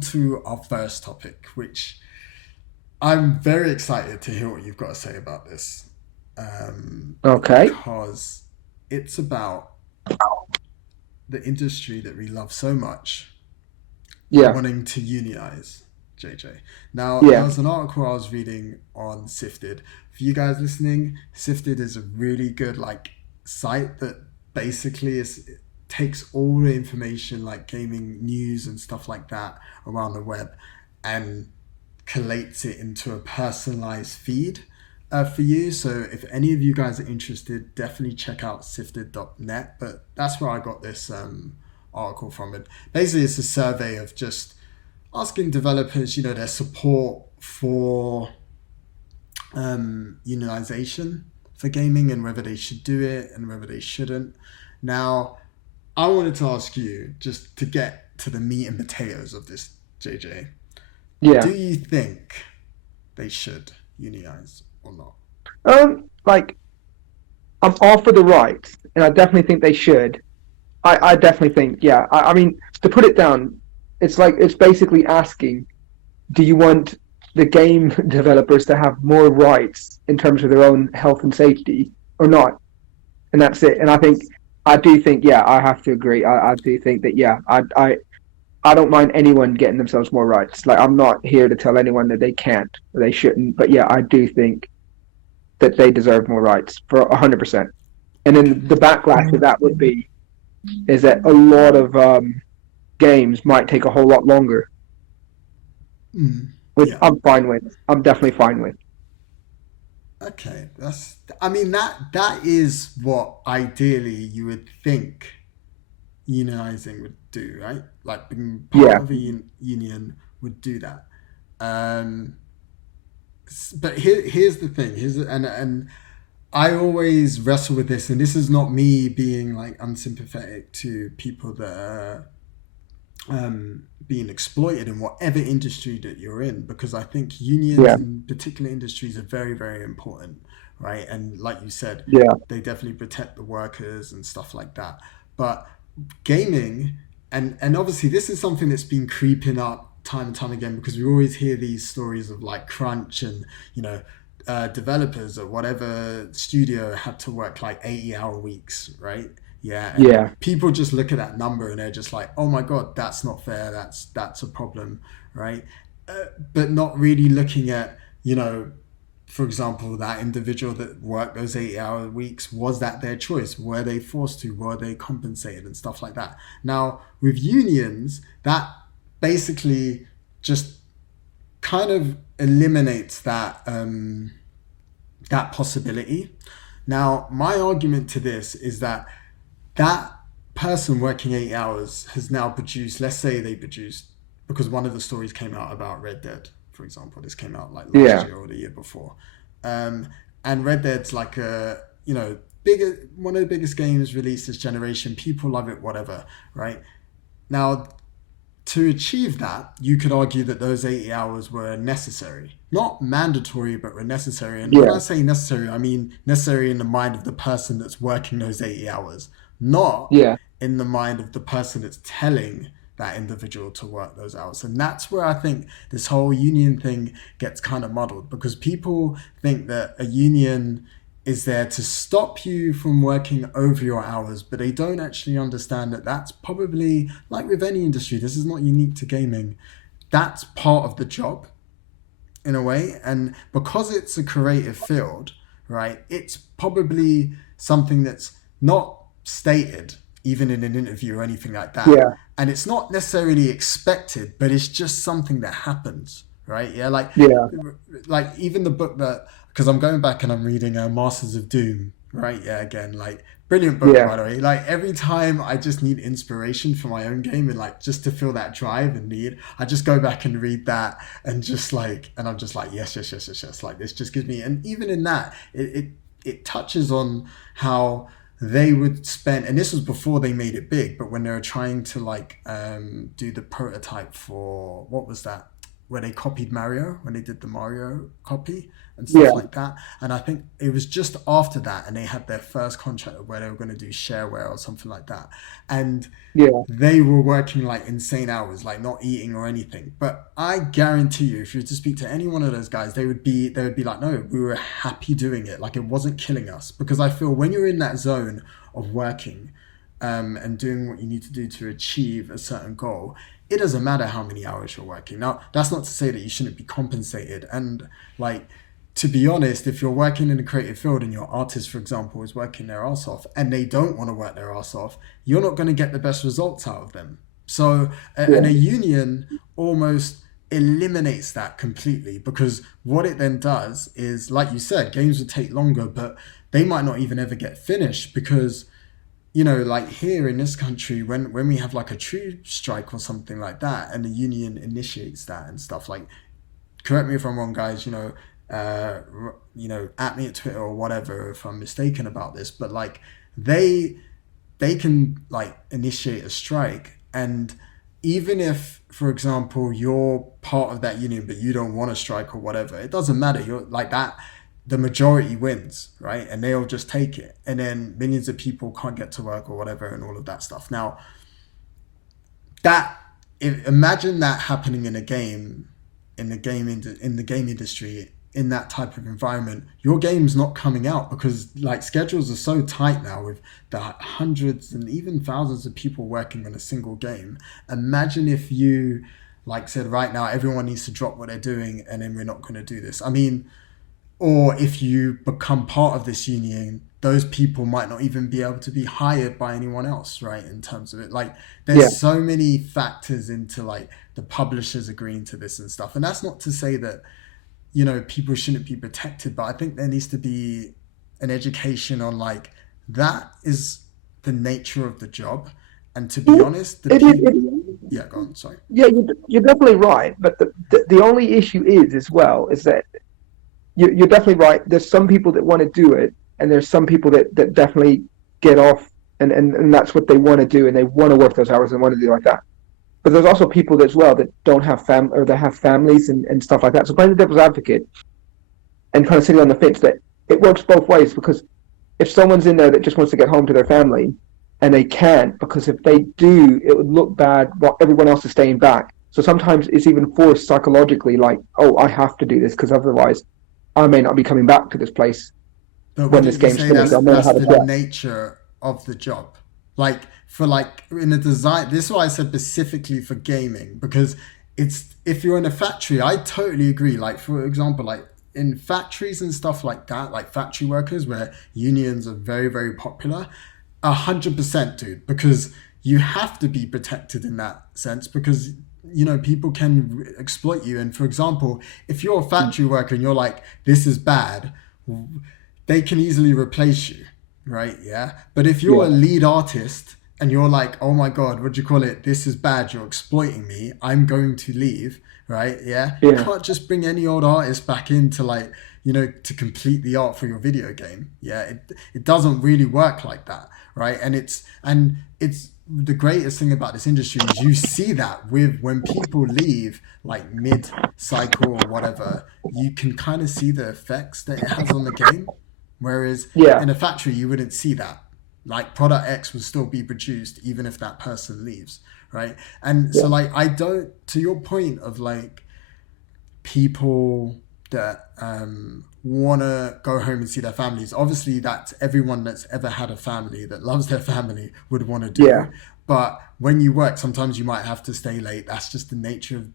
to our first topic, which I'm very excited to hear what you've got to say about this, Okay. because it's about the industry that we love so much Yeah. wanting to unionize, JJ. Now, there Yeah. was an article I was reading on Sifted. For you guys listening, Sifted is a really good site that basically takes all the information like gaming news and stuff like that around the web and collates it into a personalized feed for you. So if any of you guys are interested, definitely check out sifted.net. But that's where I got this article from. It basically it's a survey of just asking developers, their support for unionization for gaming and whether they should do it and whether they shouldn't. Now, I wanted to ask you just to get to the meat and potatoes of this, JJ. Do Yeah. you think they should unionize or not? Like I'm all for the rights, and I definitely think they should. I definitely think, yeah. I mean, to put it down, it's basically asking, do you want the game developers to have more rights in terms of their own health and safety or not? And that's it. And I do think, yeah, I have to agree. I do think that, yeah, I don't mind anyone getting themselves more rights. Like I'm not here to tell anyone that they can't or they shouldn't, but yeah, I do think that they deserve more rights for 100%. And Okay. then the backlash of that would be is that a lot of games might take a whole lot longer, Mm. which Yeah. I'm fine with. I'm definitely fine with. Okay. I mean, that is what ideally you would think unionizing would do, right? Like being part Yeah, of a union would do that. Um, but here's the thing. And I always wrestle with this, and this is not me being like unsympathetic to people that are being exploited in whatever industry that you're in, because I think unions yeah, in particular industries are very, very important, right? And like you said, yeah, they definitely protect the workers and stuff like that. But gaming, and obviously this is something that's been creeping up time and time again because we always hear these stories of like crunch and developers at whatever studio had to work like 80-hour weeks, right? Yeah, and yeah, people just look at that number and they're just like, oh my god, that's not fair, that's a problem, right? But not really looking at, for example, that individual that worked those 80-hour weeks, was that their choice? Were they forced to? Were they compensated and stuff like that? Now, with unions, that basically just kind of eliminates that possibility. Now, my argument to this is that person working 8 hours has now produced, let's say they produced, because one of the stories came out about Red Dead, for example. This came out like last yeah, year or the year before. And Red Dead's like bigger, one of the biggest games released this generation. People love it, whatever, right? Now, to achieve that, you could argue that those 80 hours were necessary. Not mandatory, but were necessary. And when yeah, I say necessary, I mean necessary in the mind of the person that's working those 80 hours, not yeah, in the mind of the person that's telling that individual to work those hours. And that's where I think this whole union thing gets kind of muddled because people think that a union is there to stop you from working over your hours, but they don't actually understand that that's probably, like with any industry, this is not unique to gaming, that's part of the job in a way. And because it's a creative field, right, it's probably something that's not stated even in an interview or anything like that. yeah, And it's not necessarily expected, but it's just something that happens, right? Yeah, yeah, like even the book that, because I'm going back and I'm reading Masters of Doom, right? Yeah, again, like brilliant book yeah, by the way. Like every time I just need inspiration for my own game and like just to feel that drive and need, I just go back and read that and just like, and I'm just like, yes, yes, yes, yes, yes. Like this just gives me, and even in that, it touches on how they would spend, and this was before they made it big, but when they were trying to like do the prototype for what was that? where they copied Mario when they did the Mario copy and stuff Yeah, like that. And I think it was just after that, and they had their first contract where they were going to do shareware or something like that, and yeah, they were working like insane hours, like not eating or anything. But I guarantee you, if you were to speak to any one of those guys, they would be like, no, we were happy doing it. Like it wasn't killing us. Because I feel when you're in that zone of working, and doing what you need to do to achieve a certain goal, it doesn't matter how many hours you're working. Now, that's not to say that you shouldn't be compensated. And like, to be honest, if you're working in a creative field and your artist, for example, is working their ass off and they don't want to work their ass off, you're not going to get the best results out of them. So, and yeah, a union almost eliminates that completely, because what it then does is, like you said, games would take longer, but they might not even ever get finished because, like here in this country, when we have like a true strike or something like that, and the union initiates that and stuff, like, correct me if I'm wrong, guys, uh, at me at Twitter or whatever if I'm mistaken about this, but like they they can like initiate a strike, and even if, for example, you're part of that union but you don't want to strike or whatever, it doesn't matter. You're like that. The majority wins, right? And they'll just take it, and then millions of people can't get to work or whatever, and all of that stuff. Now, that imagine that happening in a game, in the game industry, in that type of environment. Your game's not coming out because like schedules are so tight now with the hundreds and even thousands of people working on a single game. Imagine if you like said, right now everyone needs to drop what they're doing and then we're not going to do this. I mean, or if you become part of this union, those people might not even be able to be hired by anyone else, right? In terms of it, like yeah. there's so many factors into like the publishers agreeing to this and stuff. And that's not to say that, people shouldn't be protected, but I think there needs to be an education on like, that is the nature of the job. And to be honest, the It is. people, yeah, go on, sorry. Yeah, you're definitely right. But the only issue is, as well, is that you're definitely right. There's some people that want to do it, and there's some people that definitely get off, and that's what they want to do, and they want to work those hours and want to do like that. But there's also people as well that don't have or they have families and stuff like that. So playing the devil's advocate and kind of sitting on the fence, that it works both ways, because if someone's in there that just wants to get home to their family and they can't, because if they do, it would look bad while everyone else is staying back. So sometimes it's even forced psychologically, like, oh, I have to do this because otherwise I may not be coming back to this place But when wouldn't this you game's say finished. I may not that's have a the job. nature of the job? Like for like in the design, this is why I said specifically for gaming, because it's if you're in a factory, I totally agree. Like for example, like in factories and stuff like that, like factory workers where unions are very, very popular, 100%, dude, because you have to be protected in that sense because people can exploit you. And for example, if you're a factory worker and you're like, this is bad, they can easily replace you, right? Yeah. But if you're a Yeah, lead artist and you're like, oh my God, what do you call it? This is bad. You're exploiting me. I'm going to leave, right? Yeah. You yeah, can't just bring any old artist back in to like, to complete the art for your video game. Yeah. It doesn't really work like that, right? And it's the greatest thing about this industry is you see that with when people leave like mid cycle or whatever, you can kind of see the effects that it has on the game. Whereas yeah, in a factory, you wouldn't see that. Like product X will still be produced even if that person leaves, right? And so, yeah, like, I don't. To your point of like people that want to go home and see their families. Obviously, that's everyone that's ever had a family that loves their family would want to yeah, do. But when you work, sometimes you might have to stay late. That's just the nature of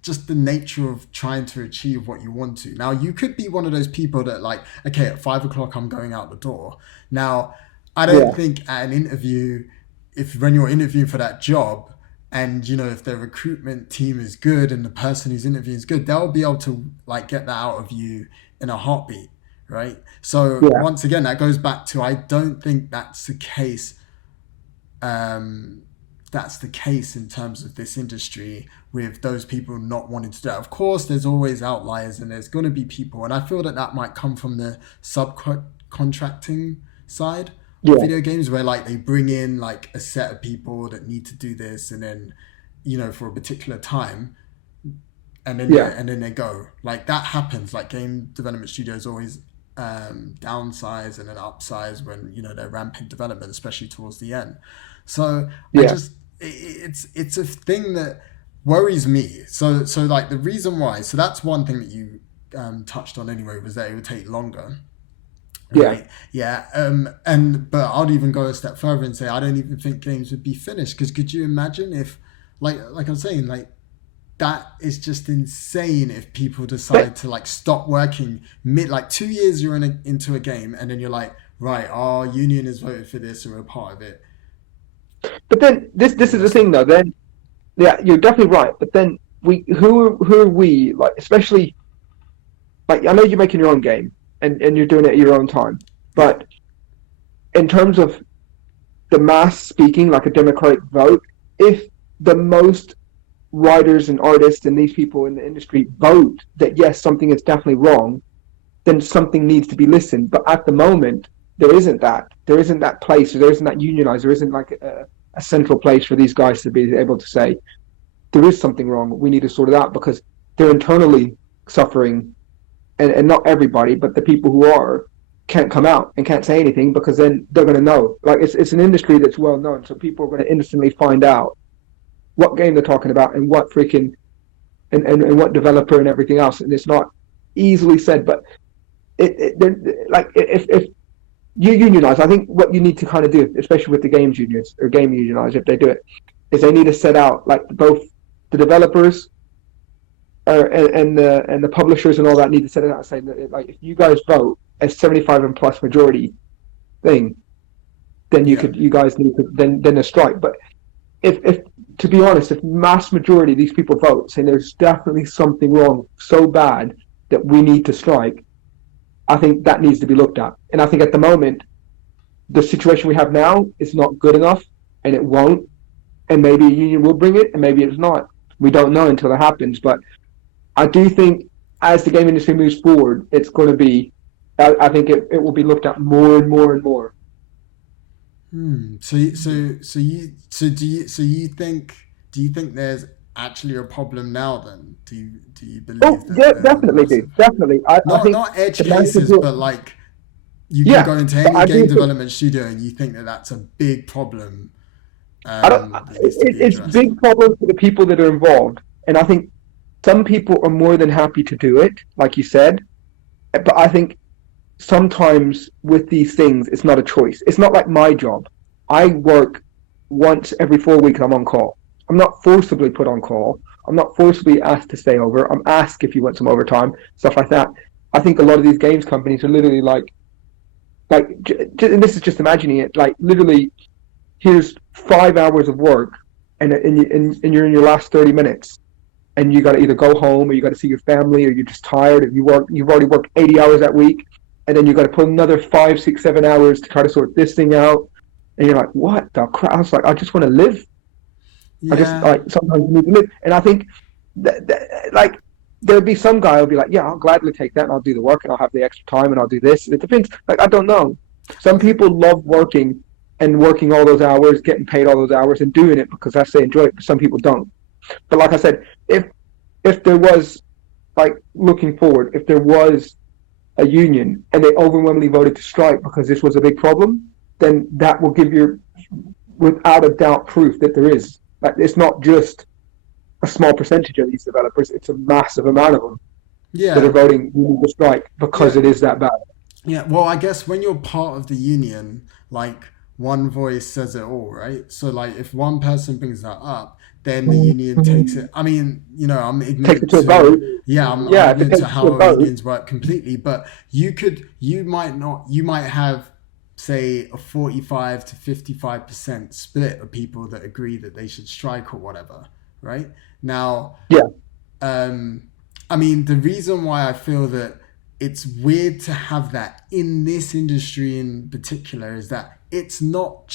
just the nature of trying to achieve what you want to. Now, you could be one of those people that like, okay, at 5 o'clock, I'm going out the door. Now, I don't yeah, think at an interview, if when you're interviewing for that job, and if their recruitment team is good and the person who's interviewing is good, they'll be able to like get that out of you in a heartbeat, right? So yeah, once again, that goes back to I don't think that's the case. Um, that's the case in terms of this industry with those people not wanting to do it. Of course, there's always outliers and there's going to be people, and I feel that that might come from the subcontracting side of yeah, video games where like they bring in like a set of people that need to do this, and then for a particular time Yeah. and then they go. Like that happens. Like game development studios always downsize and then upsize when they're ramping development, especially towards the end. So I Yeah. just it's a thing that worries me. So like the reason why. So that's one thing that you touched on anyway, was that it would take longer. Yeah. Right. Yeah. But I'd even go a step further and say I don't even think games would be finished, because could you imagine if, like I'm saying, like that is just insane if people decide But to like stop working mid, like 2 years you're into a game and then you're like, right, our union has voted for this and we're part of it. but then this is the Almost thing though. Then yeah, you're definitely right. But then who are we, like, especially, like, I know you're making your own game and you're doing it at your own time, yeah, but in terms of the mass speaking, like a democratic vote, if the most writers and artists and these people in the industry vote that yes, something is definitely wrong, then something needs to be listened. But at the moment, there isn't that. There isn't that place, or there isn't that unionized. There isn't like a central place for these guys to be able to say there is something wrong. We need to sort it out, because they're internally suffering, and not everybody, but the people who are can't come out and can't say anything, because then they're going to know. Like it's an industry that's well known, so people are going to instantly find out what game they're talking about and what freaking and what developer and everything else. And it's not easily said, but like if you unionize, I think what you need to kind of do, especially with the games unions or game unionize, if they do it, is they need to set out like both the developers and the publishers and all that need to set it out and say that, like, if you guys vote a 75 and plus majority thing, then yeah, you guys need to then a strike. But if to be honest, if mass majority of these people vote saying there's definitely something wrong so bad that we need to strike, I think that needs to be looked at. And I think at the moment, the situation we have now is not good enough, and it won't. And maybe a union will bring it, and maybe it's not. We don't know until it happens. But I do think as the game industry moves forward, it's going to be, I think it will be looked at more and more and more. So do you think there's actually a problem now then? Do you Oh, believe that yeah, there's a definitely, massive, dude. Definitely. I think not edge the cases, massive, but like you can yeah, go into but any I do game think, development studio and you think that that's a big problem I don't, that needs to be it's addressed. big problem for the people that are involved. And I think some people are more than happy to do it, like you said. But I think sometimes with these things, it's not a choice. It's not like my job. I work once every 4 weeks. I'm on call. I'm not forcibly put on call. I'm not forcibly asked to stay over. I'm asked if you want some overtime, stuff like that. I think a lot of these games companies are literally like, and this is just imagining it, like literally, here's 5 hours of work, and you're in your last 30 minutes, and you got to either go home, or you got to see your family, or you're just tired, or you've already worked 80 hours that week, and then you got to put another 5, 6, 7 hours to try to sort this thing out, and you're like, what the crap? I was like, I just want to live. I just, Yeah, like, sometimes you need to live, and I think like there'll be some guy who'll be like, yeah, I'll gladly take that, and I'll do the work, and I'll have the extra time, and I'll do this. It depends. Like, I don't know. Some people love working and working all those hours, getting paid all those hours, and doing it because that's they enjoy it. But some people don't. But like I said, if there was, like, looking forward, if there was a union and they overwhelmingly voted to strike because this was a big problem, then that will give you, without a doubt, proof that there is. Like, it's not just a small percentage of these developers; it's a massive amount of them that are yeah, voting to strike because yeah. it is that bad. Yeah, well, I guess when you're part of the union, like one voice says it all, right? So, like, if one person brings that up, then the union takes it. I mean, I'm Take it ignorant to a vote. to, yeah, I'm Yeah, if it ignorant to takes it to a how vote, unions work completely, but you might not, you might have, say, a 45 to 55% split of people that agree that they should strike or whatever, right? Now, yeah, um, I mean, the reason why I feel that it's weird to have that in this industry in particular is that it's not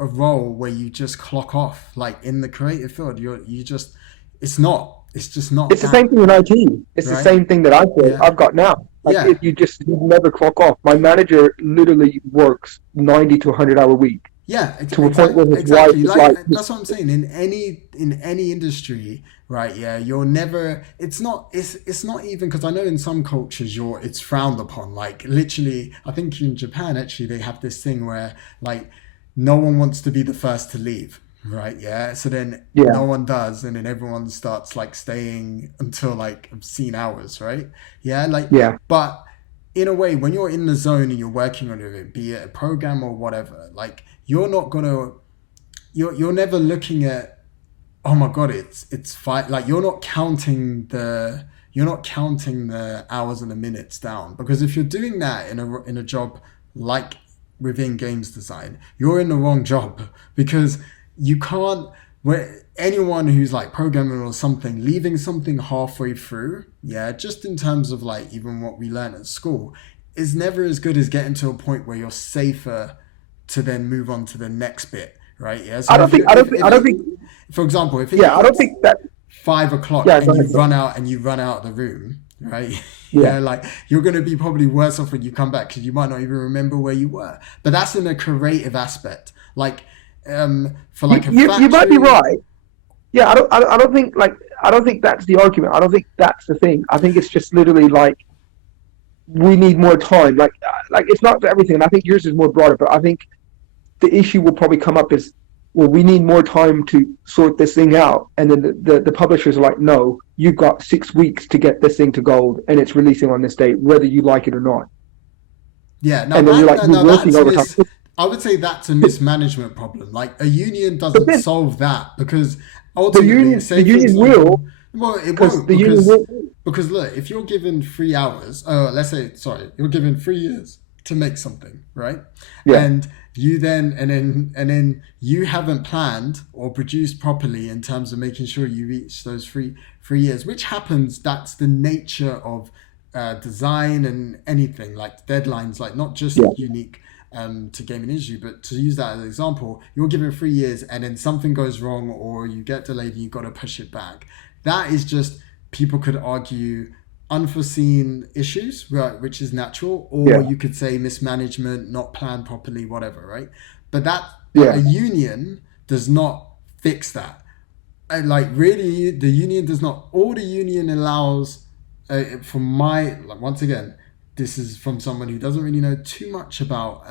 a role where you just clock off like in the creative field. You just it's just not it's the same that, thing in IT. It's the right? same thing that Yeah, I've got now. Like, yeah, you never clock off. My manager literally works 90 to 100 hour week. Yeah, to a point where his wife exactly. is like, Like that's what I'm saying. In any industry, right? Yeah, you're never. It's not. It's not even because I know in some cultures it's frowned upon. Like literally, I think in Japan actually they have this thing where like no one wants to be the first to leave. Right, yeah. So then yeah, no one does, and then everyone starts like staying until like obscene hours, right? Yeah, like, yeah. but in a way, when you're in the zone and you're working on it, be it a program or whatever, like you're not gonna, you're never looking at, oh my god, it's fight. Like you're not counting the hours and the minutes down, because if you're doing that in a job like within games design, you're in the wrong job, because you can't, where anyone who's like programming or something, leaving something halfway through, yeah, just in terms of like even what we learn at school, is never as good as getting to a point where you're safer to then move on to the next bit, right? Yeah. So I don't think, for example, if it yeah, I don't hits think that, 5 o'clock yeah, go and ahead, bro. you run out of the room, right? Yeah. Yeah, like you're gonna be probably worse off when you come back because you might not even remember where you were. But that's in a creative aspect. Like, for like a You might be factory. right. Yeah, I don't think like, I don't think that's the argument. I don't think that's the thing. I think it's just literally like we need more time. Like it's not for everything. And I think yours is more broader, but I think the issue will probably come up is, well, we need more time to sort this thing out. And then the publishers are like, no, you've got 6 weeks to get this thing to gold, and it's releasing on this date, whether you like it or not. Yeah, now And then you're that like, no, you're no, working that's overtime. I would say that's a mismanagement problem. Like a union But doesn't then solve that, because ultimately, the say for union will, example, well, it because won't, the union will. because look, if you're given 3 hours, let's say, sorry, you're given 3 years to make something, right? Yeah, And you then and then you haven't planned or produced properly in terms of making sure you reach those three years, which happens. That's the nature of design and anything like deadlines, like not just yeah, unique to gaming industry, but to use that as an example, you're given 3 years and then something goes wrong or you get delayed and you've got to push it back. That is just, people could argue, unforeseen issues, right, which is natural, or yeah, you could say mismanagement, not planned properly, whatever, right? But a yeah. union does not fix that. And like really, the union does not. All the union allows, from my, like, once again, this is from someone who doesn't really know too much about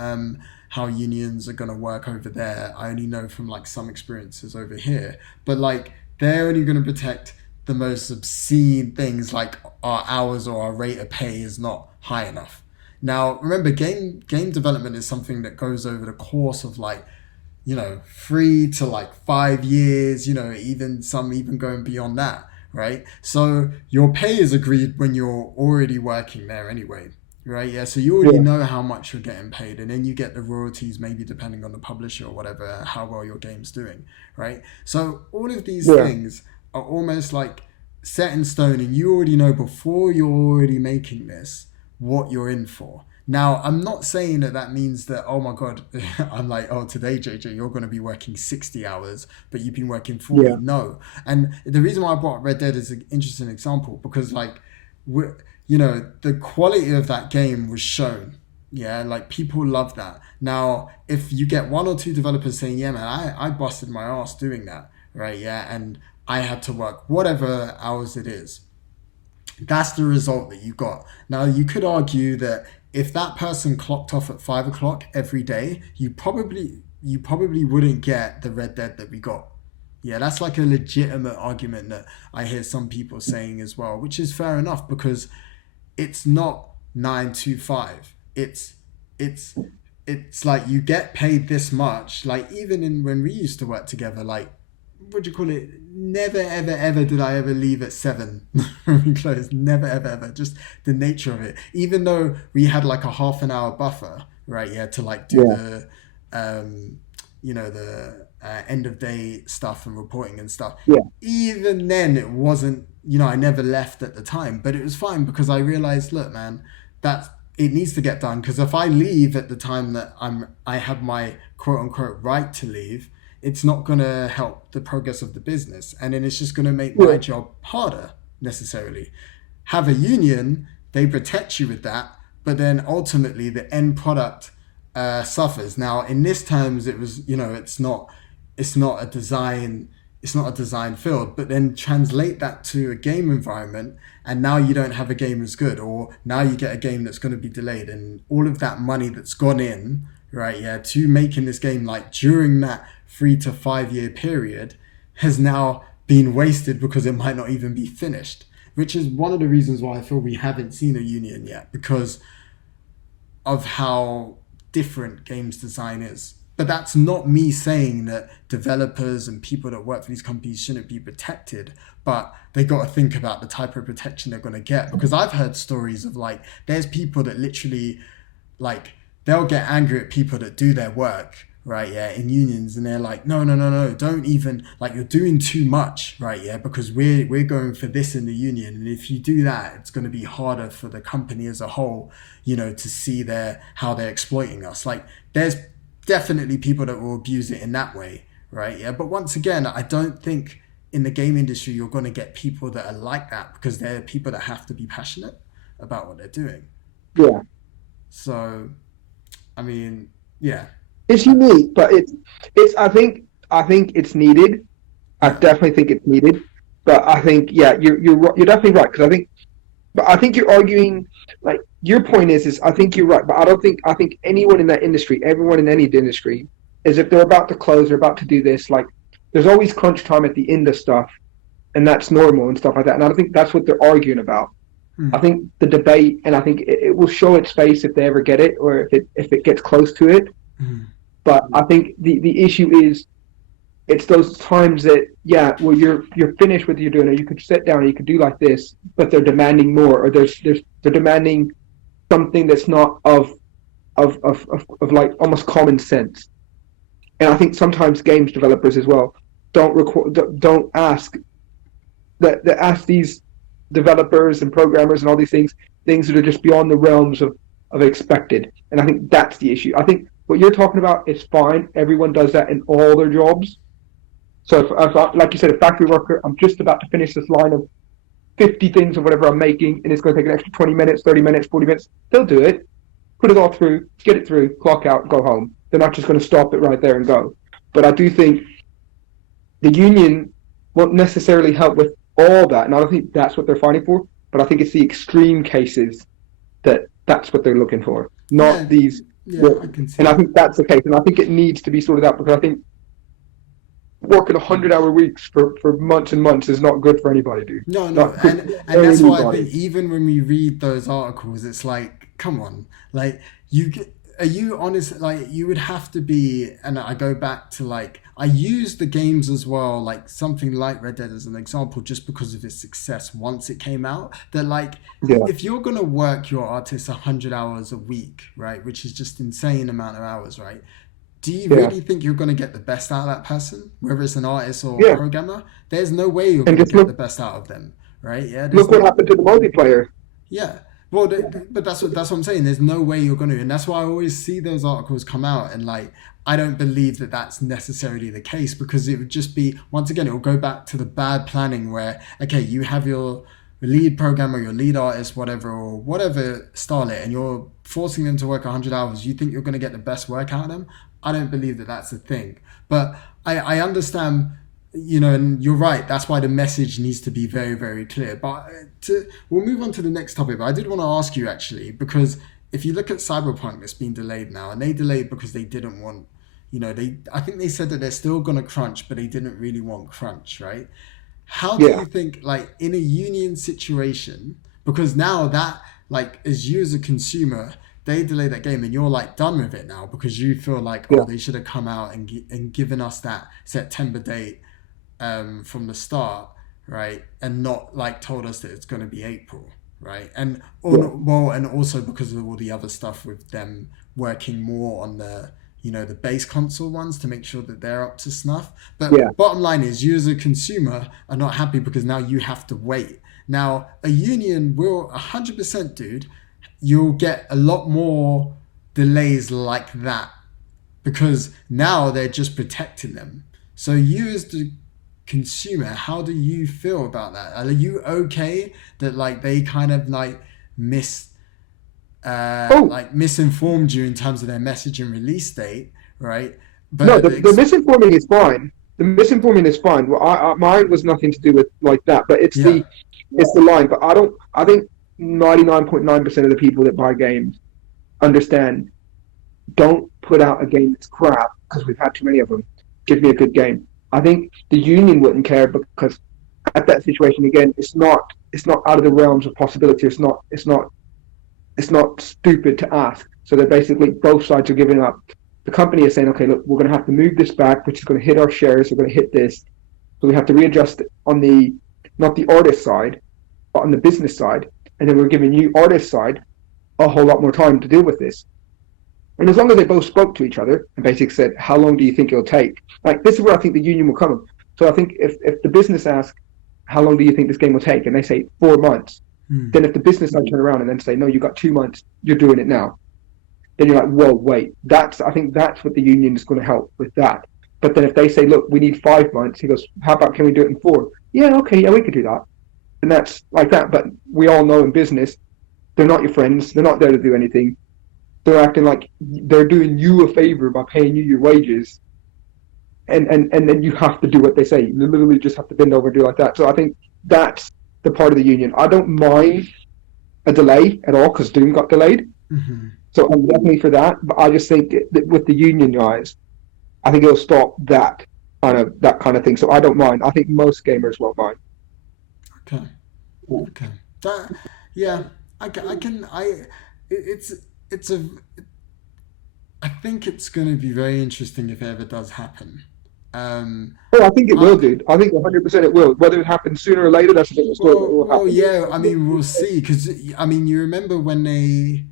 how unions are going to work over there. I only know from like some experiences over here, but like they're only going to protect the most obscene things, like our hours or our rate of pay is not high enough. Now remember, game development is something that goes over the course of like, 3 to like 5 years, even some even going beyond that, right? So your pay is agreed when you're already working there anyway, right? Yeah, so you already Yeah, know how much you're getting paid, and then you get the royalties, maybe depending on the publisher or whatever, how well your game's doing, right? So all of these yeah, things are almost like set in stone, and you already know before you're already making this what you're in for. Now, I'm not saying that means that, oh my God, I'm like, oh, today, JJ, you're going to be working 60 hours, but you've been working 40. yeah, No. And the reason why I brought Red Dead as an interesting example, because like, the quality of that game was shown. Yeah, like people love that. Now, if you get one or two developers saying, yeah, man, I busted my ass doing that, right? Yeah, and I had to work whatever hours it is, that's the result that you got. Now, you could argue that if that person clocked off at 5 o'clock every day, you probably wouldn't get the Red Dead that we got. Yeah, that's like a legitimate argument that I hear some people saying as well, which is fair enough, because it's not 9 to 5. It's like you get paid this much. Like even in when we used to work together, like what do you call it? Never ever ever did I ever leave at 7 when we closed. Never ever ever. Just the nature of it. Even though we had like a half an hour buffer, right? Yeah, to like do yeah, the end of day stuff and reporting and stuff. yeah, Even then, it wasn't. I never left at the time, but it was fine because I realized, look, man, that it needs to get done. Because if I leave at the time that I have my quote unquote right to leave, it's not going to help the progress of the business, and then it's just going to make my yeah, job harder necessarily. Have a union, they protect you with that, but then ultimately the end product suffers. Now, in this terms, it was, it's not a design, it's not a design field. But then translate that to a game environment, and now you don't have a game as good, or now you get a game that's going to be delayed, and all of that money that's gone in, right? Yeah, to making this game, like during that 3 to 5 year period, has now been wasted because it might not even be finished. Which is one of the reasons why I feel we haven't seen a union yet, because of how different games design is. But that's not me saying that developers and people that work for these companies shouldn't be protected, but they got to think about the type of protection they're going to get. Because I've heard stories of like, there's people that literally, like, they'll get angry at people that do their work, right? Yeah, in unions, and they're like, no, don't even, like, you're doing too much, right? Yeah, because we're going for this in the union, and if you do that, it's going to be harder for the company as a whole, to see how they're exploiting us. Like, there's definitely people that will abuse it in that way, right? Yeah, but once again, I don't think in the game industry you're going to get people that are like that, because they're people that have to be passionate about what they're doing. Yeah. So, I mean, yeah. It's unique, but it's. I think it's needed. I definitely think it's needed, but I think you're definitely right, because I think you're arguing, like, your point is I think you're right, but I think anyone in that industry, everyone in any industry, is, if they're about to close, they're about to do this, like, there's always crunch time at the end of stuff, and that's normal and stuff like that, and I don't think that's what they're arguing about. I think the debate, and I think it will show its face if they ever get it, or if it gets close to it. But I think the issue is, it's those times that, you're finished with what you're doing, or you could sit down and you could do like this, but they're demanding more, or they're demanding something that's not of like almost common sense. And I think sometimes games developers as well don't ask that ask these developers and programmers and all these things that are just beyond the realms of expected. And I think that's the issue. I think what you're talking about is fine. Everyone does that in all their jobs. So if like you said, a factory worker, I'm just about to finish this line of 50 things or whatever I'm making, and it's going to take an extra 20 minutes, 30 minutes, 40 minutes. They'll do it, put it all through, get it through, clock out, go home. They're not just going to stop it right there and go. But I do think the union won't necessarily help with all that, and I don't think that's what they're fighting for, but I think it's the extreme cases that's what they're looking for, not these. I can see. And I think that's the case, and I think it needs to be sorted out, because I think working 100-hour weeks for months and months is not good for anybody, dude. No, and that's why I think even when we read those articles, it's like, come on, like, are you honest? Like, you would have to be, and I go back to, like, I use the games as well, like something like Red Dead as an example, just because of its success once it came out. That, like, if you're gonna work your artist 100 hours a week, right, which is just insane amount of hours, right? Do you really think you're gonna get the best out of that person, whether it's an artist or a programmer? There's no way you're gonna get the best out of them, right? Yeah. Look what happened to the multiplayer. Yeah. Well, but that's what I'm saying. There's no way you're going to, and that's why I always see those articles come out, and, like, I don't believe that that's necessarily the case, because it would just be, once again, it will go back to the bad planning where, okay, you have your lead programmer, your lead artist, whatever, or whatever, starlet, and you're forcing them to work 100 hours. You think you're going to get the best work out of them? I don't believe that that's the thing. But I understand, and you're right, that's why the message needs to be very, very clear. But we'll move on to the next topic. But I did want to ask you, actually, because if you look at Cyberpunk, that's been delayed now, and they delayed because they didn't want, I think they said that they're still going to crunch, but they didn't really want crunch, right? How do you think, like, in a union situation, because now that, like, as you as a consumer, they delay that game and you're, like, done with it now because you feel like, they should have come out and given us that September date from the start, right, and not, like, told us that it's going to be April, right? And and also because of all the other stuff with them working more on the the base console ones to make sure that they're up to snuff. But bottom line is, you as a consumer are not happy because now you have to wait. Now a union will 100%, dude, you'll get a lot more delays like that because now they're just protecting them. So you as the consumer, how do you feel about that? Are you okay that, like, they kind of, like, miss Oh, like misinformed you in terms of their message and release date, right? But no, at the, the the misinforming is fine. The misinforming is fine. Well, mine was nothing to do with like that, but yeah, it's the line. But I don't. I think 99.9% of the people that buy games understand. Don't put out a game that's crap because we've had too many of them. Give me a good game. I think the union wouldn't care because at that situation again, it's not out of the realms of possibility. It's not stupid to ask. So they're basically both sides are giving up. The company is saying, okay, look, we're going to have to move this back, which is going to hit our shares. We're going to hit this, so we have to readjust on the not the artist side, but on the business side, and then we're giving you artist side a whole lot more time to deal with this. And as long as they both spoke to each other and basically said, how long do you think it'll take? Like, this is where I think the union will come. So I think if the business asks, how long do you think this game will take? And they say 4 months. Then if the business side turn around and then say, no, you got 2 months, you're doing it now. Then you're like, whoa, wait. I think that's what the union is going to help with that. But then if they say, look, we need 5 months, he goes, how about can we do it in 4? Yeah, okay, yeah, we could do that. And that's like that. But we all know in business, they're not your friends. They're not there to do anything. They're acting like they're doing you a favor by paying you your wages, and then you have to do what they say. You literally just have to bend over and do like that. So I think that's the part of the union. I don't mind a delay at all because Doom got delayed, so I'm definitely for that. But I just think that with the union guys, I think it'll stop that kind of thing. So I don't mind. I think most gamers won't mind. okay, okay. That, yeah, it's it's a. I think it's going to be very interesting if it ever does happen. Um, Oh, I think it I, will, dude. I think 100% it will. Whether it happens sooner or later, that's a different story, but it will well, happen. yeah. I mean, we'll see. Because I mean, you remember when they?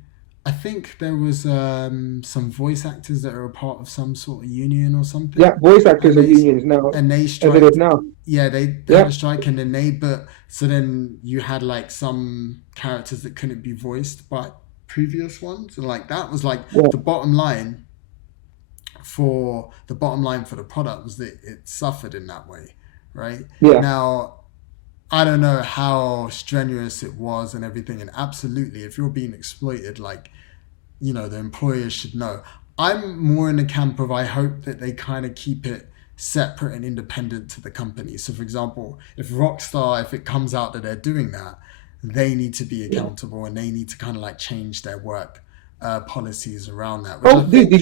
I think there was some voice actors that are a part of some sort of union or Yeah, something, voice actors and are they unions now, and they as it is striked. now. Yeah, they had Yeah, a strike, and then they but so then you had like some characters that couldn't be voiced by previous ones, and like that was like yeah, the bottom line for the product was that it suffered in that way, right? yeah. Now, I don't know how strenuous it was and everything, and absolutely, if you're being exploited, like the employers should know. I'm more in the camp of I hope that they kind of keep it separate and independent to the company. So, for example, if Rockstar, if it comes out that they're doing that, they need to be accountable and they need to kind of like change their work policies around that, which I Oh, dude, think. the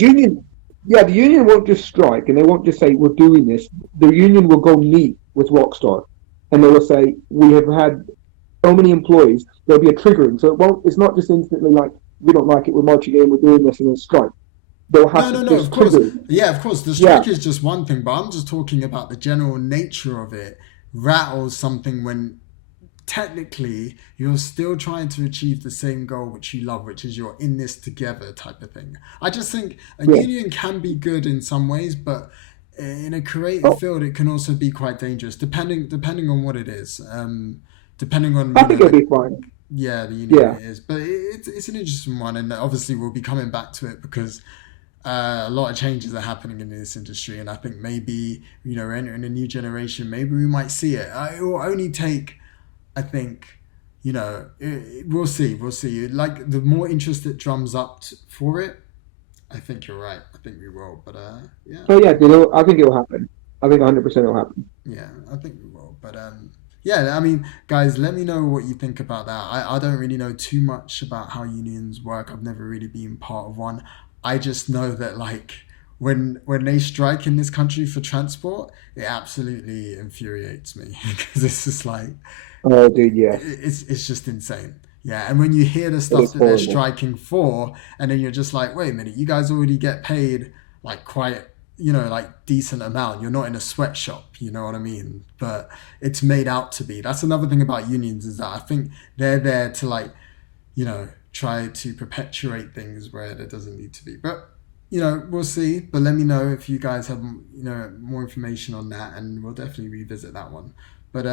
union won't just strike and they won't just say we're doing this. The union will go meet with Rockstar, and they will say we have had so many employees. There'll be a triggering, so it won't. It's not just instantly like we don't like it. We're marching in. We're doing this, and then strike. They'll have No, to. no, no. There's Of course, triggers. yeah, of course. The Yeah, strike is just one thing, but I'm just talking about the general nature of it. Rattles something when technically you're still trying to achieve the same goal which you love, which is you're in this together type of thing. I just think a yeah. union can be good in some ways, but in a creative Oh, field it can also be quite dangerous depending on what it is, depending on I think it'll be fine. the union Yeah, it is. But it's an interesting one, and obviously we'll be coming back to it because a lot of changes are happening in this industry, and I think maybe we're entering a new generation. Maybe we might see it. It will only take, I think, we'll see. We'll see. Like the more interest it drums up for it, I think you're right. I think we will. But yeah, so yeah, dude, I think it'll happen. I think 100% it'll happen. yeah, I think we will. But yeah. I mean, guys, let me know what you think about that. I don't really know too much about how unions work. I've never really been part of one. I just know that like when they strike in this country for transport, it absolutely infuriates me because it's just like Oh, dude, yeah, it's just insane. Yeah, and when you hear the it stuff is that they're horrible. striking for, and then you're just like, wait a minute, you guys already get paid like quite, like decent amount. You're not in a sweatshop, you know what I mean? But it's made out to be. That's another thing about unions is that I think they're there to like, try to perpetuate things where there doesn't need to be. But we'll see. But let me know if you guys have more information on that, and we'll definitely revisit that one. But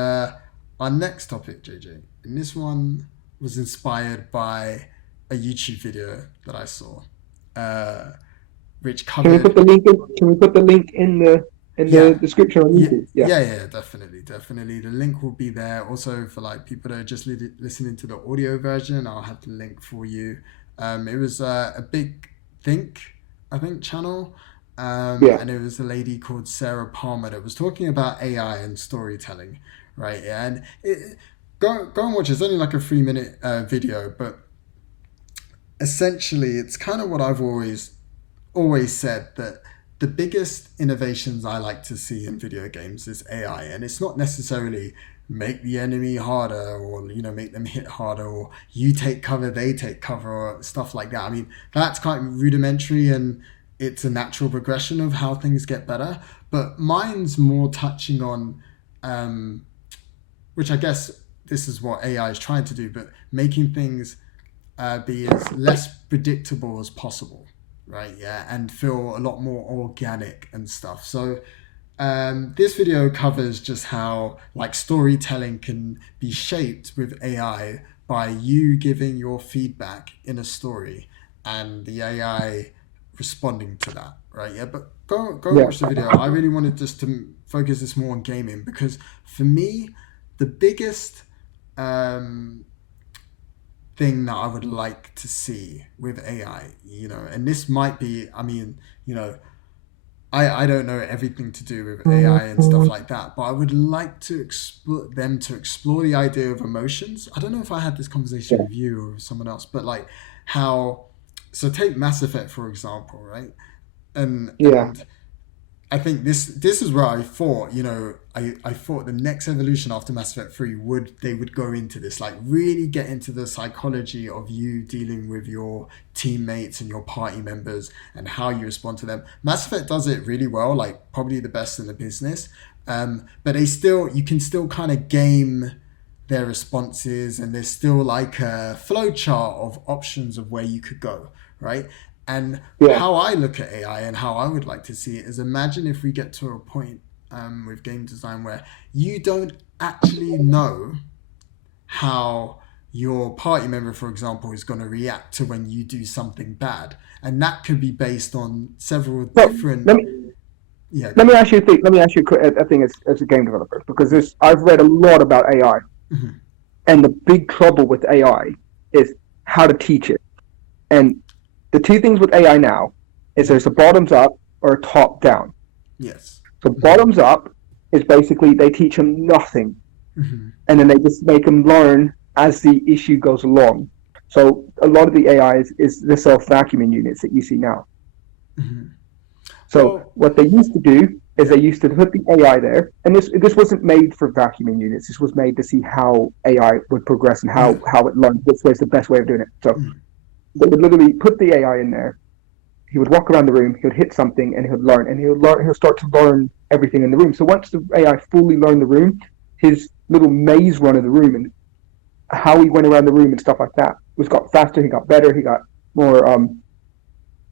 our next topic, JJ, and this one was inspired by a YouTube video that I saw, uh, which Can we put covered. the link in? Can we put the link in the Yeah, description on yeah, YouTube? Yeah. yeah, definitely, definitely. The link will be there. Also, for like people that are just listening to the audio version, I'll have the link for you It was a big think, I think, channel. Yeah. And it was a lady called Sarah Palmer that was talking about AI and storytelling, right? Yeah, and go and watch it. It's only like a 3 minute video, but essentially it's kind of what I've always said, that the biggest innovations I like to see in video games is AI, and it's not necessarily make the enemy harder, or make them hit harder, or you take cover, they take cover, or stuff like that. I mean, that's quite rudimentary, and it's a natural progression of how things get better. But mine's more touching on, which I guess this is what AI is trying to do, but making things be as less predictable as possible, right? Yeah, and feel a lot more organic and stuff. So this video covers just how like storytelling can be shaped with AI by you giving your feedback in a story and the AI responding to that, right? Yeah, but go Yeah. watch the video. I really wanted just to focus this more on gaming, because for me, the biggest thing that I would like to see with AI, and this might be, I mean, I don't know everything to do with AI and stuff like that, but I would like to explore the idea of emotions. I don't know if I had this conversation Yeah. with you or with someone else, but like how, so take Mass Effect for example, right? And Yeah. I think this is where I thought, I thought the next evolution after Mass Effect 3 would go into this, like really get into the psychology of you dealing with your teammates and your party members and how you respond to them. Mass Effect does it really well, like probably the best in the business. But you can still kind of game their responses, and there's still like a flow chart of options of where you could go, right? And Yeah. how I look at AI and how I would like to see it is, imagine if we get to a point with game design where you don't actually know how your party member, for example, is going to react to when you do something bad. And that could be based on several So different, let me yeah, let me ask you a thing. Let me ask you a thing as a game developer, because I've read a lot about AI, mhm, and the big trouble with AI is how to teach it. And the two things with AI now is there's a bottoms up or a top down. yes, So bottoms up is basically they teach them nothing, mhm, and then they just make them learn as the issue goes along. So a lot of the AI is the self vacuuming units that you see now. mhm. So Well, what they used to do is yeah, they used to put the AI there, and this wasn't made for vacuuming units. This was made to see how AI would progress and yeah, how it learned which was the best way of doing it. So mm, they would literally put the AI in there. He would walk around the room, he would hit something, and he would learn, and he'll start to learn everything in the room. So once the AI fully learned the room, his little maze run of the room and how he went around the room and stuff like that was got faster. He got better. He got more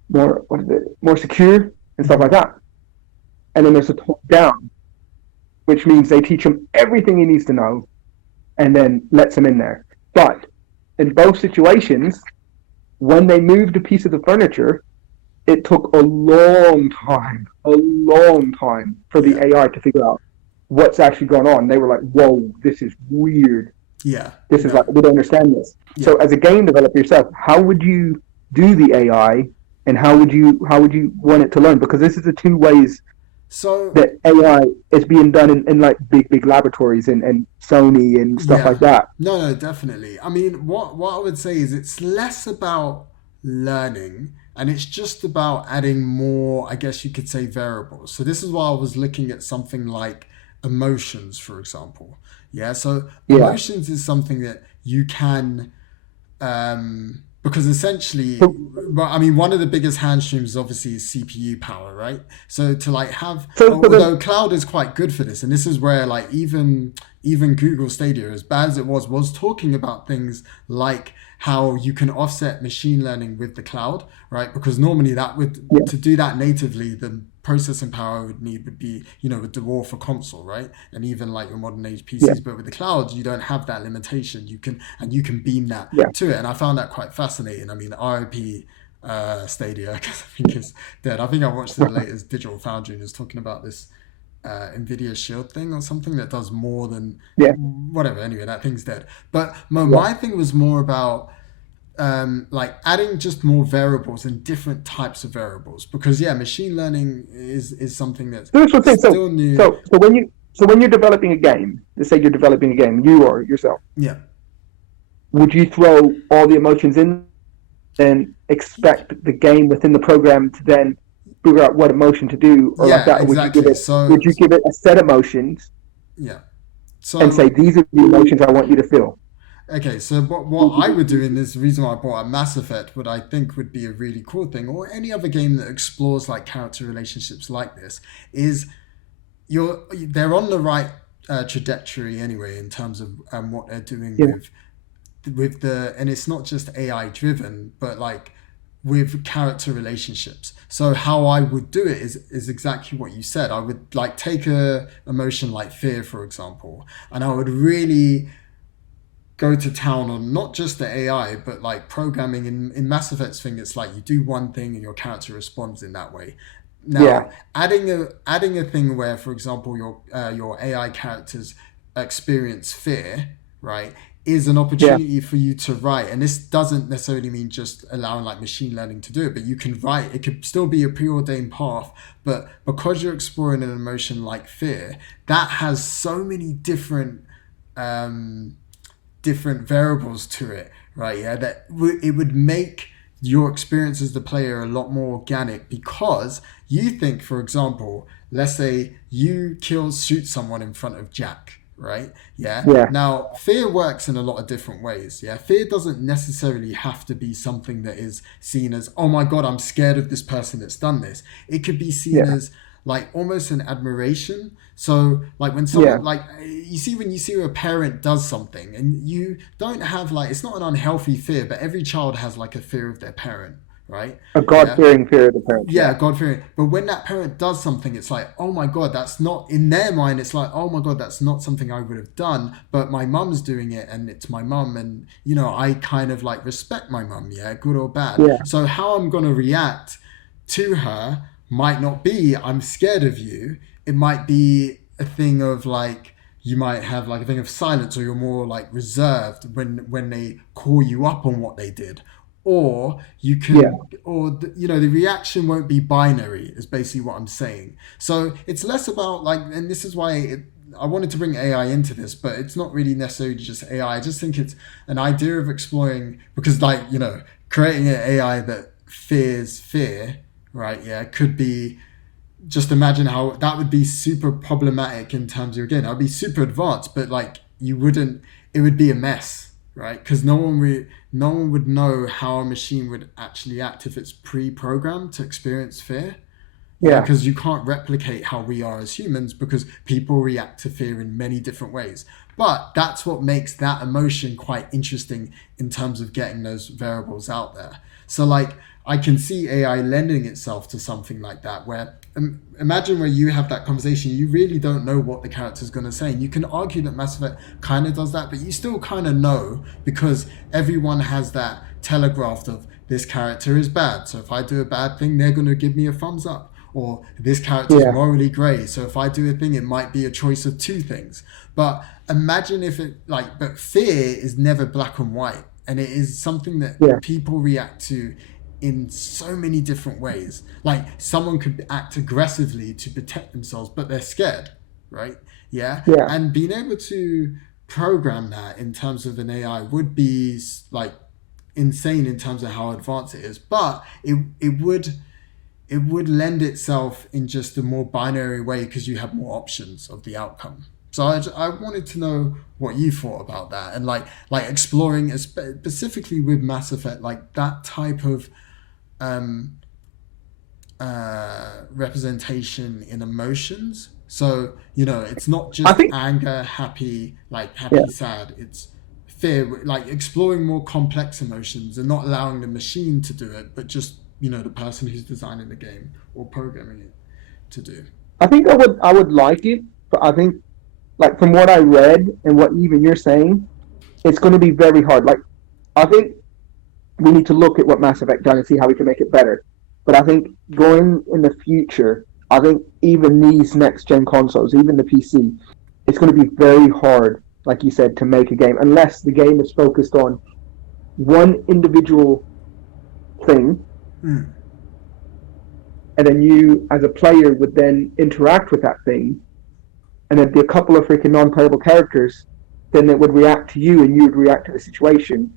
what is it, more secure and stuff like mhm, that. And then there's a top down, which means they teach him everything he needs to know, and then lets him in there. But in both situations, when they moved a piece of the furniture, it took a long time for the yeah, AI to figure out what's actually going on. They were like, "Whoa, this is weird. yeah, This is like we don't understand this." yeah. So, as a game developer yourself, how would you do the AI, and how would you want it to learn? Because this is the two ways So, that AI is being done in like big laboratories and Sony and stuff like yeah, that. no, definitely. I mean, what I would say is it's less about learning, and it's just about adding more, I guess you could say, variables. So this is why I was looking at something like emotions, for example. Yeah, so Yeah. emotions is something that you can, because essentially, So, well, I mean, one of the biggest hamstrings obviously is CPU power, right? So to like have, so although then, cloud is quite good for this, and this is where like even Google Stadia, as bad as it was talking about things like how you can offset machine learning with the cloud, right? Because normally that would, yeah, to do that natively, the processing power would be, would dwarf a console, right? And even like your modern age yeah, PCs. But with the cloud, you don't have that limitation. You can beam that yeah. to it. And I found that quite fascinating. I mean, RIP Stadia, because I think it's dead. I think I watched the latest Digital Foundry and was talking about this Nvidia Shield thing or something that does more than Yeah. whatever. Anyway, that thing's dead. But Yeah. my thing was more about like adding just more variables and different types of variables, because machine learning is something that's still new. So when you're developing a game, let's say you're developing a game, you or yourself, Yeah. would you throw all the emotions in and expect the game within the program to then figure out what emotion to do, or like that? Or Exactly. would you give it a set of emotions? Yeah. So, and say, these are the emotions I want you to feel. Okay, so what I would do, in this reason why I brought up Mass Effect, what I think would be a really cool thing, or any other game that explores like character relationships like this, is they're on the right trajectory anyway in terms of what they're doing with the, and it's not just AI driven, but like with character relationships. So how I would do it is exactly what you said. I would like take a emotion like fear, for example, and I would really go to town on not just the AI, but like programming. In Mass Effect's thing, it's like you do one thing and your character responds in that way. Now, adding a thing where, for example, your AI characters experience fear, right, is an opportunity for you to write. And this doesn't necessarily mean just allowing like machine learning to do it, but you can write. It could still be a preordained path, but because you're exploring an emotion like fear, that has so many different variables to it, right? Yeah, that it would make your experience as the player a lot more organic, because you think, for example, let's say you shoot someone in front of Jack, right? Yeah. Now, fear works in a lot of different ways. Yeah. Fear doesn't necessarily have to be something that is seen as, oh my God, I'm scared of this person that's done this. It could be seen as like almost an admiration. So like when someone like when you see a parent does something and you don't have like, it's not an unhealthy fear, but every child has like a fear of their parent, right? A God-fearing fear of the parent. Yeah, God-fearing. But when that parent does something, it's like, oh my God, that's not, in their mind, it's like, oh my God, that's not something I would have done, but my mum's doing it and it's my mum, and you know, I kind of like respect my mum, good or bad. So how I'm going to react to her might not be, I'm scared of you. It might be a thing of like, you might have like a thing of silence, or you're more like reserved when they call you up on what they did. Or you can, the reaction won't be binary, is basically what I'm saying. So it's less about like, and this is why I wanted to bring AI into this, but it's not really necessarily just AI. I just think it's an idea of exploring, because like, creating an AI that fears fear, right? Yeah, could be, just imagine how that would be super problematic in terms of, again, I'd be super advanced, but like it would be a mess, right? Because no one would know how a machine would actually act if it's pre-programmed to experience fear. Because you can't replicate how we are as humans, because people react to fear in many different ways. But that's what makes that emotion quite interesting in terms of getting those variables out there. So like, I can see AI lending itself to something like that, where imagine where you have that conversation, you really don't know what the character's going to say. And you can argue that Mass Effect kind of does that, but you still kind of know, because everyone has that telegraphed of, this character is bad, so if I do a bad thing, they're going to give me a thumbs up. Or this character is morally grey, so if I do a thing, it might be a choice of two things. But imagine if but fear is never black and white, and it is something that people react to in so many different ways. Like someone could act aggressively to protect themselves, but they're scared, right? And being able to program that in terms of an AI would be like insane in terms of how advanced it is, but it would lend itself in just a more binary way, because you have more options of the outcome. So I wanted to know what you thought about that, and like exploring specifically with Mass Effect, like that type of representation in emotions. So it's not just anger, happy, sad. It's fear, like exploring more complex emotions and not allowing the machine to do it, but just the person who's designing the game or programming it to do. I think I would like it, but I think, like, from what I read and what even you're saying, it's going to be very hard. Like, I think we need to look at what Mass Effect done and see how we can make it better. But I think going in the future, I think even these next gen consoles, even the PC, it's going to be very hard, like you said, to make a game, unless the game is focused on one individual thing, Mm. and then you, as a player, would then interact with that thing, and there'd be a couple of freaking non-playable characters, then it would react to you, and you would react to the situation,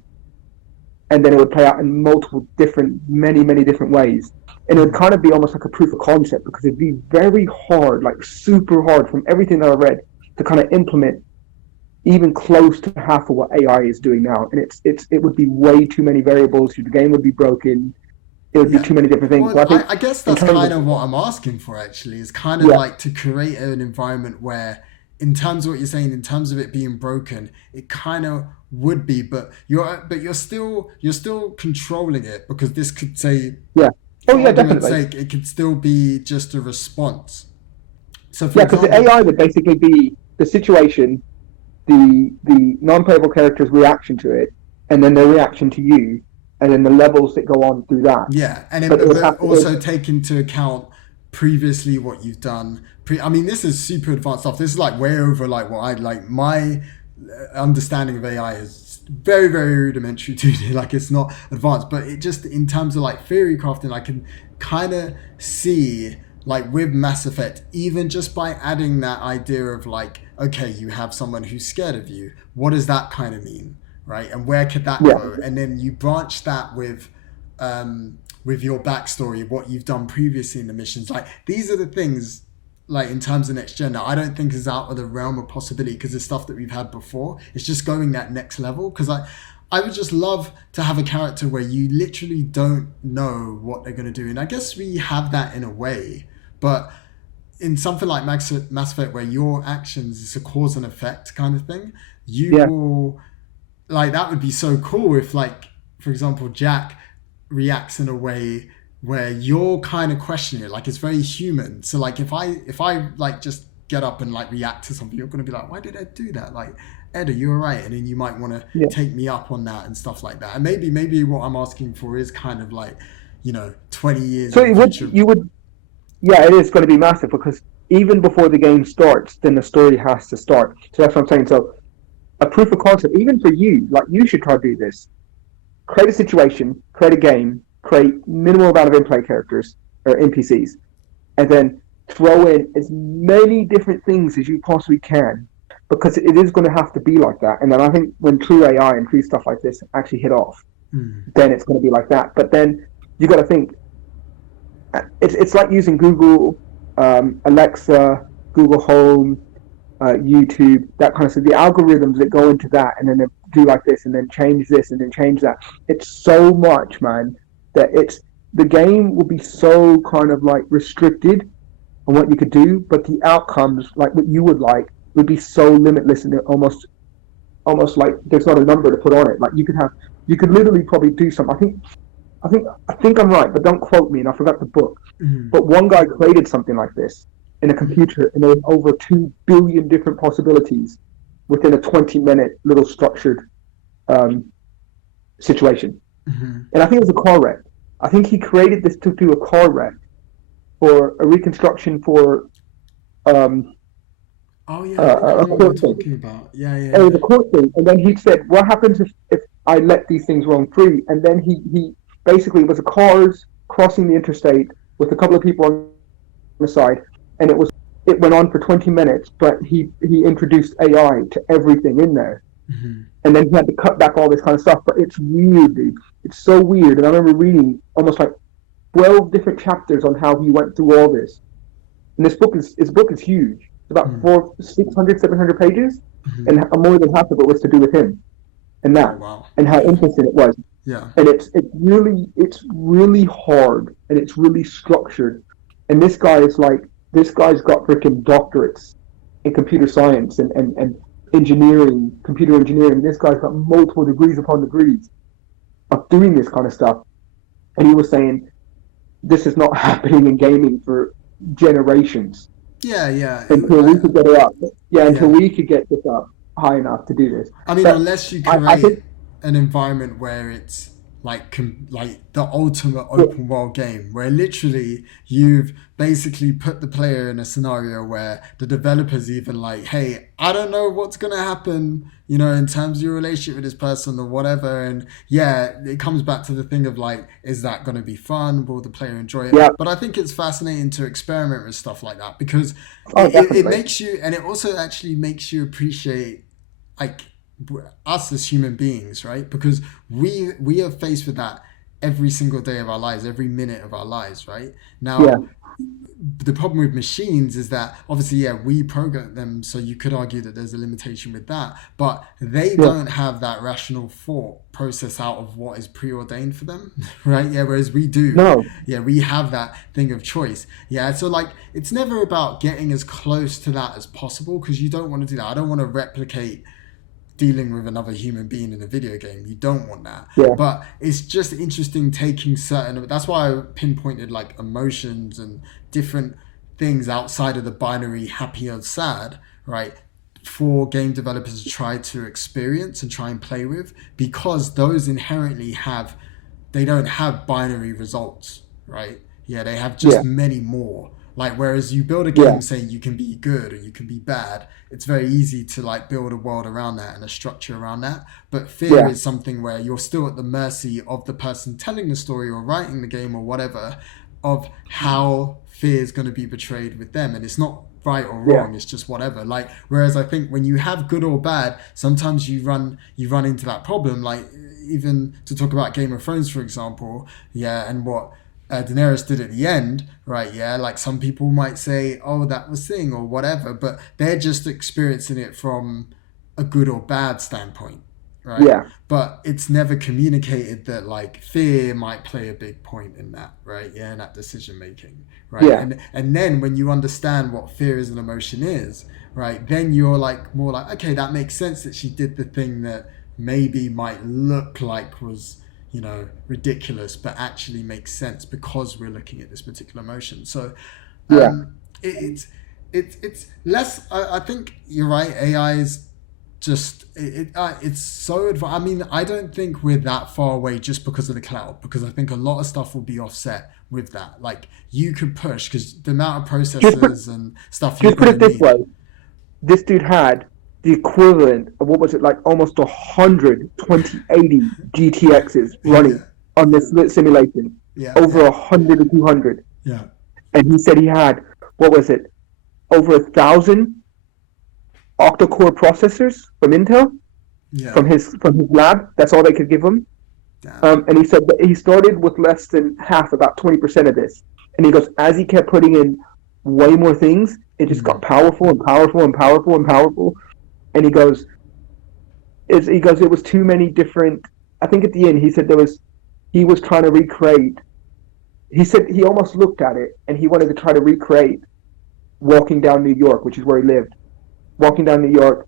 and then it would play out in multiple different, many different ways. And it would kind of be almost like a proof of concept, because it'd be very hard, like super hard from everything that I read, to kind of implement even close to half of what AI is doing now. And it would be way too many variables. The game would be broken. It would be too many different things. Well, So I guess that's kind of what I'm asking for, actually, is kind of like to create an environment where, in terms of what you're saying, in terms of it being broken, it kind of would be, but you're still controlling it, because this could say, definitely. sake, it could still be just a response. So because the AI would basically be the situation, the non-playable character's reaction to it, and then their reaction to you, and then the levels that go on through that. Yeah, and it also take into account previously what you've done. I mean, this is super advanced stuff. This is like way over like what I like. My understanding of AI is very rudimentary to like, it's not advanced, but it just, in terms of like theory crafting, I can kind of see, like with Mass Effect, even just by adding that idea of like, okay, you have someone who's scared of you, what does that kind of mean, right? And where could that go? And then you branch that with your backstory, what you've done previously in the missions. Like, these are the things, like in terms of next gen, that I don't think is out of the realm of possibility, because it's stuff that we've had before. It's just going that next level, because I would just love to have a character where you literally don't know what they're going to do. And I guess we have that in a way, but in something like Mass Effect, where your actions is a cause and effect kind of thing, will, like, that would be so cool if, like, for example, Jack reacts in a way where you're kind of questioning it, like it's very human. So like if I like just get up and like react to something, you're going to be like, why did Ed do that? Like, Ed, are you all right? And then you might want to take me up on that and stuff like that. And maybe what I'm asking for is kind of like, 20 years. So it is going to be massive, because even before the game starts, then the story has to start. So that's what I'm saying. So a proof of concept, even for you, like, you should try to do this. Create a situation, create a game, create minimal amount of in-play characters or NPCs, and then throw in as many different things as you possibly can, because it is going to have to be like that. And then I think when true AI and true stuff like this actually hit off, then it's going to be like that. But then you got to think, it's like using Google, Alexa, Google Home, YouTube, that kind of stuff. The algorithms that go into that, and then they do like this, and then change this, and then change that. It's so much, man, that the game will be so kind of like restricted on what you could do, but the outcomes, like what you would like, would be so limitless, and almost like there's not a number to put on it. Like, you could literally probably do something. I think I'm right, but don't quote me, and I forgot the book. But one guy created something like this in a computer, and there was over 2 billion different possibilities within a 20-minute little structured situation. And I think it was a car wreck. I think he created this to do a car wreck, or a reconstruction for a court thing. It was a court thing, and then he said, "What happens if I let these things roam free?" And then he basically, it was a cars crossing the interstate with a couple of people on the side, and it went on for 20 minutes, but he introduced AI to everything in there. And then he had to cut back all this kind of stuff. But it's weird, dude. It's so weird. And I remember reading almost like 12 different chapters on how he went through all this. And his book is huge. It's about 600, 700 pages, and more than half of it was to do with him and that, and how interesting it was. Yeah. And it's really hard, and it's really structured. And this guy's got freaking doctorates in computer science and engineering, computer engineering. This guy's got multiple degrees upon degrees of doing this kind of stuff. And he was saying, this is not happening in gaming for generations. Until we could get it up. Until we could get this up high enough to do this. I mean, unless you create an environment where it's like the ultimate open world game where literally you've basically put the player in a scenario where the developer's even like, hey, I don't know what's gonna happen, in terms of your relationship with this person or whatever. And yeah, it comes back to the thing of like, is that gonna be fun? Will the player enjoy it? Yeah. But I think it's fascinating to experiment with stuff like that because Oh, it definitely. makes you, and it also actually makes you appreciate like us as human beings, right? Because we are faced with that every single day of our lives, every minute of our lives, right? Yeah. Now, the problem with machines is that obviously, yeah, we program them, so you could argue that there's a limitation with that, but they Yeah. don't have that rational thought process out of what is preordained for them, right? Yeah, whereas we do. No. Yeah, we have that thing of choice. Yeah, so like it's never about getting as close to that as possible because you don't want to do that. I don't want to replicate dealing with another human being in a video game. You don't want that. Yeah. But it's just interesting taking certain, that's why I pinpointed like emotions and different things outside of the binary happy or sad, right? For game developers to try to experience and try and play with, because those inherently they don't have binary results, right? Yeah, they have just Yeah. many more. Like, whereas you build a Yeah. game saying you can be good or you can be bad, it's very easy to like build a world around that and a structure around that. But fear Yeah. is something where you're still at the mercy of the person telling the story or writing the game or whatever, of how fear is going to be portrayed with them. And it's not right or Yeah. wrong, it's just whatever. Like, whereas I think when you have good or bad, sometimes you run into that problem. Like, even to talk about Game of Thrones, for example, yeah, and what Daenerys did at the end, right? Yeah, like some people might say, oh, that was thing or whatever, but they're just experiencing it from a good or bad standpoint, right? Yeah. But it's never communicated that like fear might play a big point in that, right? Yeah, in that decision making, right? Yeah. And then when you understand what fear as an emotion is, right, then you're like more like, okay, that makes sense that she did the thing that maybe might look like was ridiculous, but actually makes sense because we're looking at this particular emotion. So Yeah. it's less. I think you're right. AI is just it's so advanced. I mean, I don't think we're that far away just because of the cloud, because I think a lot of stuff will be offset with that. Like you could push because the amount of Just put, processors and stuff you're just put going to it this need. way. This dude had the equivalent of what was it, like almost 100 2080 GTXs Yeah, running on this simulation, yeah, over yeah, 100 or 200. yeah, And he said he had, what was it, over 1,000 octa-core processors from Intel, yeah. from his lab. That's all they could give him. Damn. And he said that he started with less than half, about 20% of this. And he goes, as he kept putting in way more things, it just got powerful and powerful and powerful and powerful. And he goes, it was too many different. I think at the end he was trying to recreate. He said he almost looked at it and he wanted to try to recreate walking down New York, which is where he lived. Walking down New York,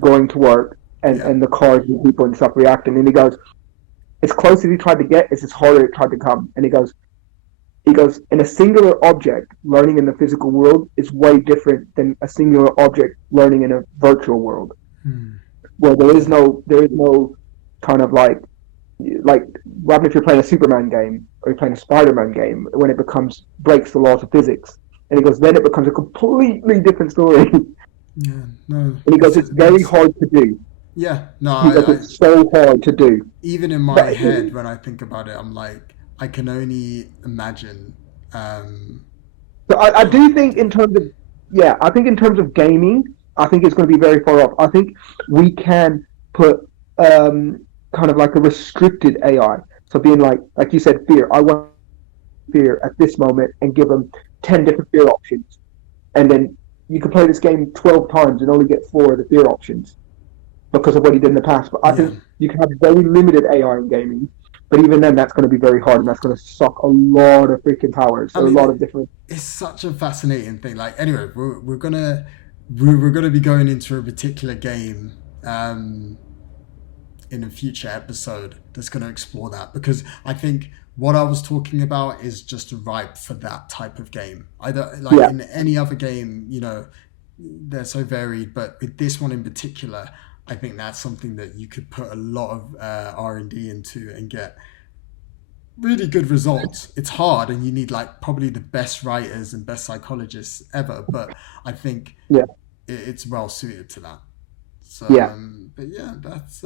going to work, Yeah. and the cars and people and stuff reacting. And he goes, as close as he tried to get, it's as harder it tried to come. And he goes, in a singular object, learning in the physical world is way different than a singular object learning in a virtual world, where there is no kind of like what happens if you're playing a Superman game or you're playing a Spider-Man game when it breaks the laws of physics. And he goes, then it becomes a completely different story. Yeah, no. And he goes, it's very hard to do. Yeah, no. He goes, it's so hard to do. Even in my head, when I think about it, I'm like, I can only imagine. So I do think in terms of I think in terms of gaming, I think it's going to be very far off. I think we can put kind of like a restricted AI. So being like you said, fear. I want fear at this moment and give them 10 different fear options, and then you can play this game 12 times and only get 4 of the fear options because of what he did in the past. But I think you can have very limited AI in gaming. But even then, that's going to be very hard, and that's going to suck a lot of freaking powers. So a lot of different. It's such a fascinating thing. Like, anyway, we're gonna be going into a particular game in a future episode that's going to explore that, because I think what I was talking about is just ripe for that type of game. I don't like in any other game, they're so varied, but with this one in particular, I think that's something that you could put a lot of R&D into and get really good results. It's hard, and you need like probably the best writers and best psychologists ever. But I think Yeah, it's well suited to that. So, yeah. but yeah, that's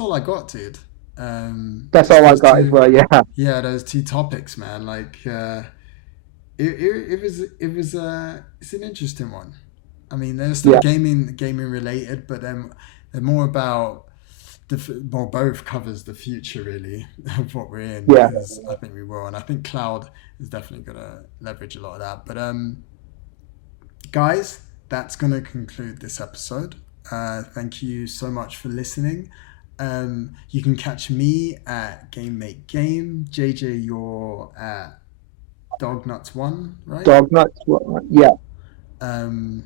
all I got, dude. That's Just all I those got as two, well. Yeah, yeah, those two topics, man. Like, it's an interesting one. I mean, they're still yeah, gaming related, but they're more about well, both covers the future really of what we're in, yeah. because I think we will, and I think cloud is definitely gonna leverage a lot of that. But guys, that's gonna conclude this episode. Thank you so much for listening. You can catch me at GameMakeGame. JJ, you're at Dognuts1, right? Dog nuts. Yeah, Um,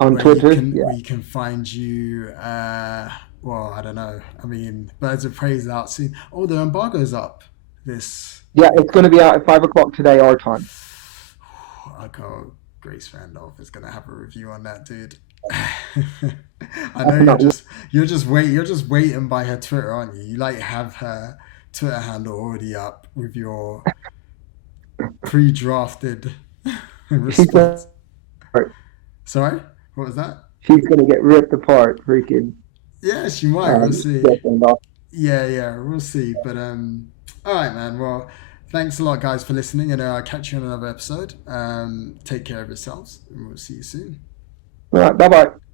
on Twitter. where Yeah, you can find you. Well, I don't know. I mean, Birds of Prey is out soon. Oh, the embargo's up this yeah. It's week. going to be out at 5 o'clock today, our time. I got Grace Randolph is gonna have a review on that, dude. I know Not you're just waiting by her Twitter, aren't you? You like have her Twitter handle already up with your pre-drafted she's response. gonna, Sorry, what was that? she's going to get ripped apart. Freaking Yeah, she might. We'll see. Jeff Randolph. Yeah, we'll see. But all right, man. Well, thanks a lot, guys, for listening, and I'll catch you on another episode. Take care of yourselves, and we'll see you soon. All right, bye bye.